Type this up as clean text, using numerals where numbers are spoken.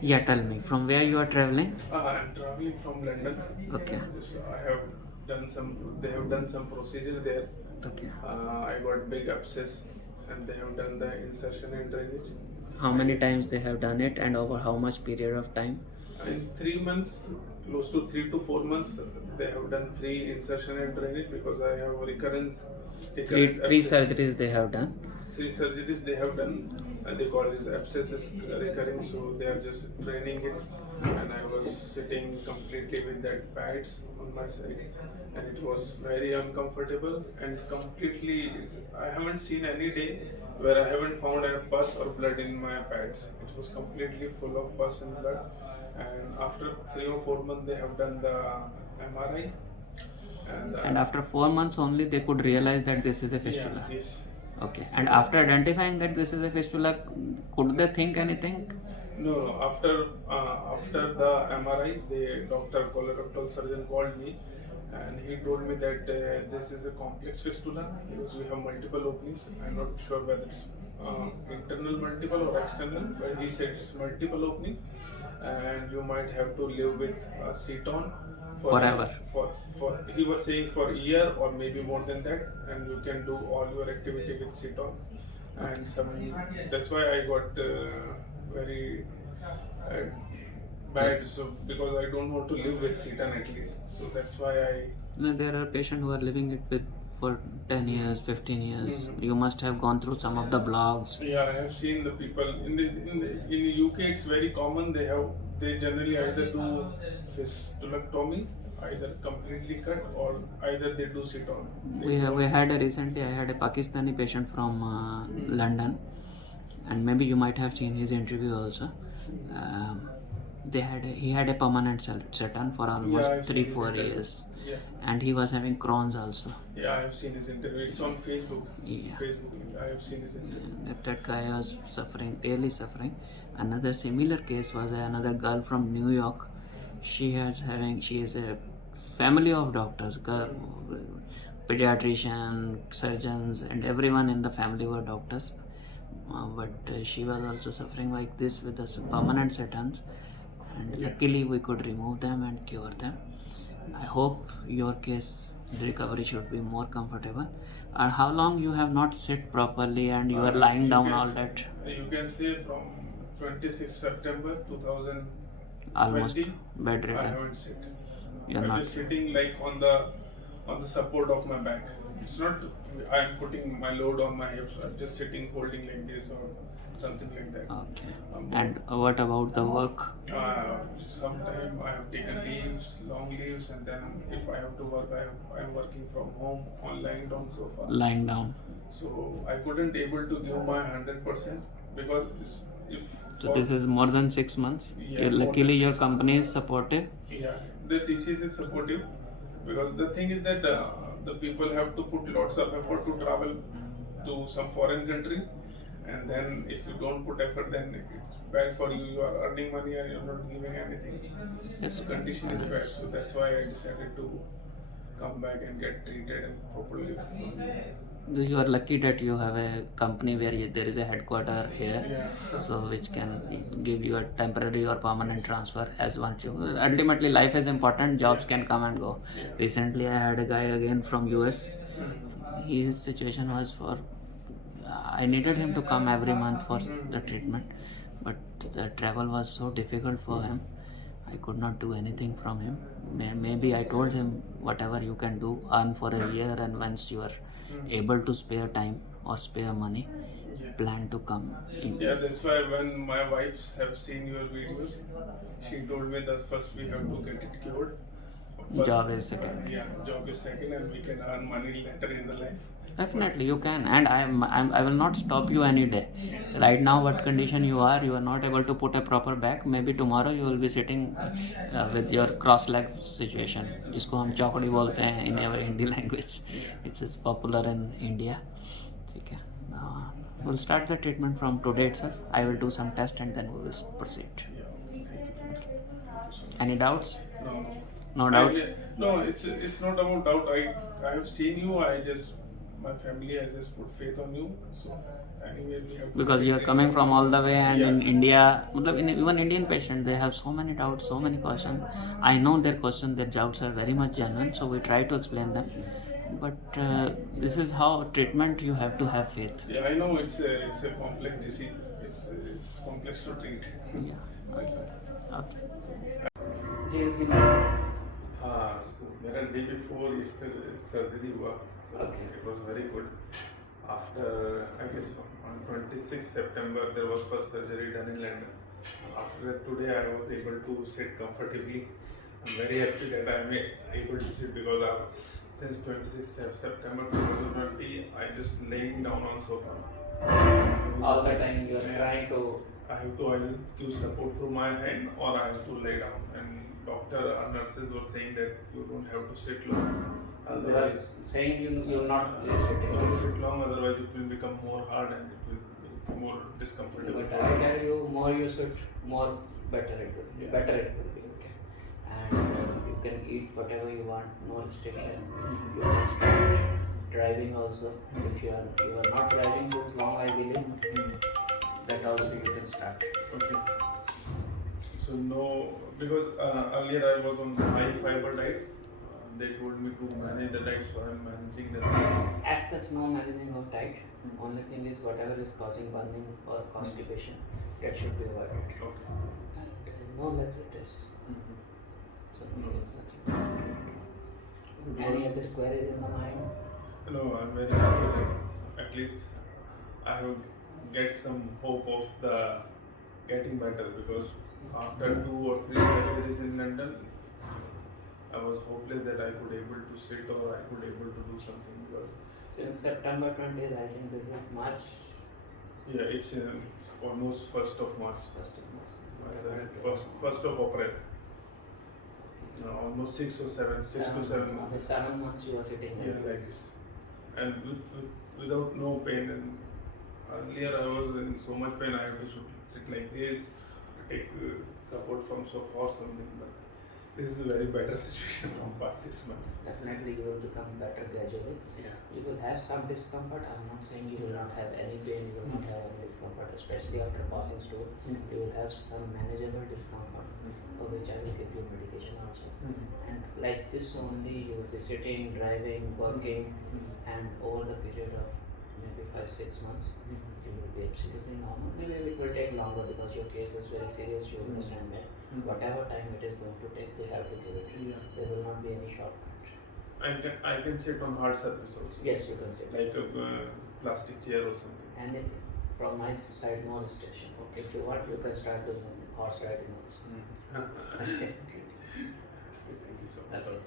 Yeah, tell me, from where you are traveling? I'm traveling from London. Okay. So I have done some. They have done some procedure there. Okay. I got big abscess, and they have done the insertion and drainage. How I many get times they have done it and over how much period of time? in 3 months, close to 3 to 4 months, they have done three insertion and drainage because I have recurrent Three abscess. surgeries they have done. Three surgeries they have done, and they call this abscess is recurring, so they are just draining it. And I was sitting completely with that pads on my side, and it was very uncomfortable and completely. I haven't seen any day where I haven't found a pus or blood in my pads. It was completely full of pus and blood. And after 3 or 4 months, they have done the MRI, and And after 4 months only they could realize that this is a yeah, fistula. yes. Okay. And after identifying that this is a fistula, could they think anything? No, no. After the MRI, the doctor, colorectal surgeon called me, and he told me that this is a complex fistula because we have multiple openings. I'm not sure whether it's internal multiple or external, but he said it's multiple openings, and you might have to live with ceton Forever. for he was saying for a year or maybe more than that, and you can do all your activity with ceton. And some that's why I got very uh, bad, so because I don't want to live with ceton at least, so that's why I. No, there are patients who are living it with for 10 years, 15 years. You must have gone through some of the blogs. Yeah, I have seen the people in the UK. It's very common. They generally either do fistulectomy, either completely cut, or either they do sit on. We had a recently, I had a Pakistani patient from London, and maybe you might have seen his interview also. Um, he had a permanent set-on for almost Yeah, I've three seen his four interview. years, Yeah, and he was having Crohn's also. yeah, I have seen his interview. It's on Facebook. Yeah. Facebook, I have seen his interview. That guy was suffering, really suffering. Another similar case was another girl from New York. She is a family of doctors, pediatrician, surgeons, and everyone in the family were doctors. But she was also suffering like this with the permanent set-ons, and luckily we could remove them and cure them. I hope your case recovery should be more comfortable. And how long you have not sit properly and you are lying down all that? You can say from 26 September 2020. Almost I bedridden. haven't sit. You're I'm not. just sitting like on the support of my back. It's not I'm putting my load on my hips. I'm just sitting holding like this or something like that. Okay. And what about the work? Sometimes I have taken leaves, long leaves, and then if I have to work, I'm working from home on lying down sofa. Lying down. So I couldn't able to give my 100% because if So this is more than 6 months. Yeah, Luckily, your company is supportive. yeah, the TCS is supportive because the thing is that the people have to put lots of effort to travel to some foreign country, and then if you don't put effort, then it's bad for you. You are earning money and you're not giving anything. Yes. The condition is bad, so that's why I decided to come back and get treated and properly. You are lucky that you have a company where there is a headquarter here, Yeah. so which can give you a temporary or permanent transfer as one you. Ultimately, life is important. Jobs can come and go. Recently, I had a guy again from US. His situation was for I needed him to come every month for the treatment, but the travel was so difficult for him. I could not do anything from him. Maybe I told him whatever you can do, earn for a year, and once you are able to spare time or spare money, plan to come in. Yeah, that's why when my wives have seen your videos, she told me that first we have to get it cured. Job is second. Yeah, job is second, and we can earn money later in the life. Definitely, you can, and I will not stop you any day. Right now, what condition you are not able to put a proper back. Maybe tomorrow you will be sitting with your cross-leg situation, जिसको हम चौकड़ी बोलते हैं in our Hindi language. It's popular in India. ठीक है. We'll start the treatment from today itself. I will do some test and then we will proceed. Okay. Any doubts? No. No doubts. No, it's not about doubt. I have seen you. I just my family has just put faith on you. So anyway, we have to Because you are take coming from all the way, and in Yeah. India, matlab even Indian patients, they have so many doubts, so many questions. I know their questions, their doubts are very much genuine, so we try to explain them. But this is how treatment, you have to have faith. Yeah, I know it's a complex disease. It's complex to treat. Yeah. That's it. Okay. हाँ, so मेरा day before yesterday surgery हुआ, so Okay. it was very good. After I guess on 26th September there was first surgery done in London. After that today I was able to sit comfortably. I'm very happy that I am able to sit because since 26th September 2020 I just laying down on sofa. All the time you are trying to. I have to either give support through my hand or I have to lay down. And doctor or nurses were saying that you don't have to sit long. They are Otherwise, saying you're not sitting. don't sit long, otherwise it will become more hard and it will be more discomfortable. But I tell you, more you sit, more better it will be. Yeah. Better it will be. And you can eat whatever you want, no restriction. You can start driving also. If you are not driving since long, I believe that also you can start. Okay. So no, because earlier I was on high fiber diet. They told me to manage the diet, so I'm managing the diet. As such, no managing of diet. Only thing is whatever is causing burning or constipation, that should be avoided. Okay. And no laxatives. So No. nothing. Any other queries in the mind? No, I'm very happy that at least I have get some hope of the getting better, because after 2 or 3 surgeries in London, I was hopeless that I could able to sit or I could able to do something, because Since September 20th, I think this is March. yeah, it's almost 1st of March. First of April. Almost 6 or 7, 6 to 7 months. The 7 months you were sitting Yeah, like this. And without no pain. And earlier I was in so much pain, I had to sit like this, take support from sofa or something. But this is a very better situation from past 6 months. Definitely you will become better gradually. Yeah. You will have some discomfort. I'm not saying you will not have any pain, you will not have any discomfort, especially after passing stool. You will have some manageable discomfort, for which I will give you medication also. And like this only, you will be sitting, driving, working, and over the period of maybe 5-6 months, you will be absolutely normal. Maybe it will take longer because your case is very serious, you understand that. Whatever time it is going to take, we have to give it. Yeah. There will not be any shortcut. I can sit on hard surface also. Yes, you can sit. Like a plastic chair or something. Anything. From my side, no restriction. If you want, you can start doing horse riding also. Thank you so much. Okay.